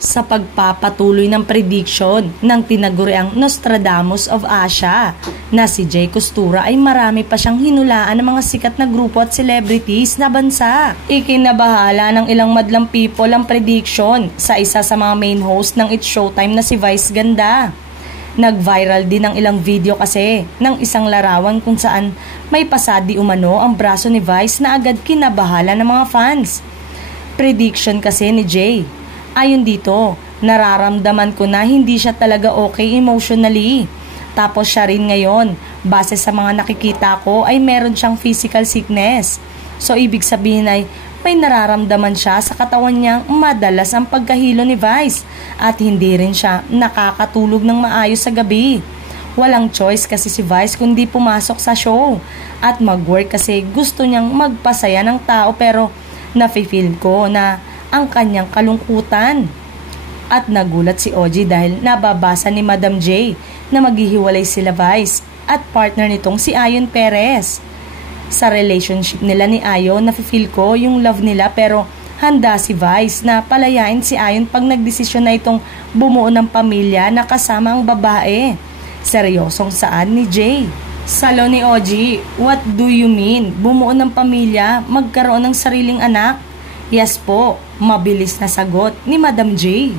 sa pagpapatuloy ng prediction ng tinaguriang Nostradamus of Asia na si Jay Costura ay marami pa siyang hinulaan ng mga sikat na grupo at celebrities na bansa. Ikinabahala ng ilang madlang people ang prediction sa isa sa mga main host ng It's Showtime na si Vice Ganda. Nag-viral din ang ilang video kasi ng isang larawan kung saan may pasadi umano ang braso ni Vice na agad kinabahala ng mga fans. Prediction kasi ni Jay. Ayon dito, nararamdaman ko na hindi siya talaga okay emotionally. Tapos siya rin ngayon, base sa mga nakikita ko ay meron siyang physical sickness. So ibig sabihin ay may nararamdaman siya sa katawan niyang madalas ang pagkahilo ni Vice at hindi rin siya nakakatulog ng maayos sa gabi. Walang choice kasi si Vice kundi pumasok sa show at mag-work kasi gusto niyang magpasaya ng tao pero nafe-feel ko na ang kanyang kalungkutan. At nagulat si OG dahil nababasa ni Madam J na maghihiwalay sila Vice at partner nitong si Ayon Perez. Sa relationship nila ni Ayon, nafe-feel ko yung love nila pero handa si Vice na palayain si Ayon pag nagdesisyon na itong bumuo ng pamilya na kasama ang babae. Seryosong saan ni Jay? Salo ni OG, what do you mean? Bumuo ng pamilya, magkaroon ng sariling anak? Yes po, mabilis na sagot ni Madam J.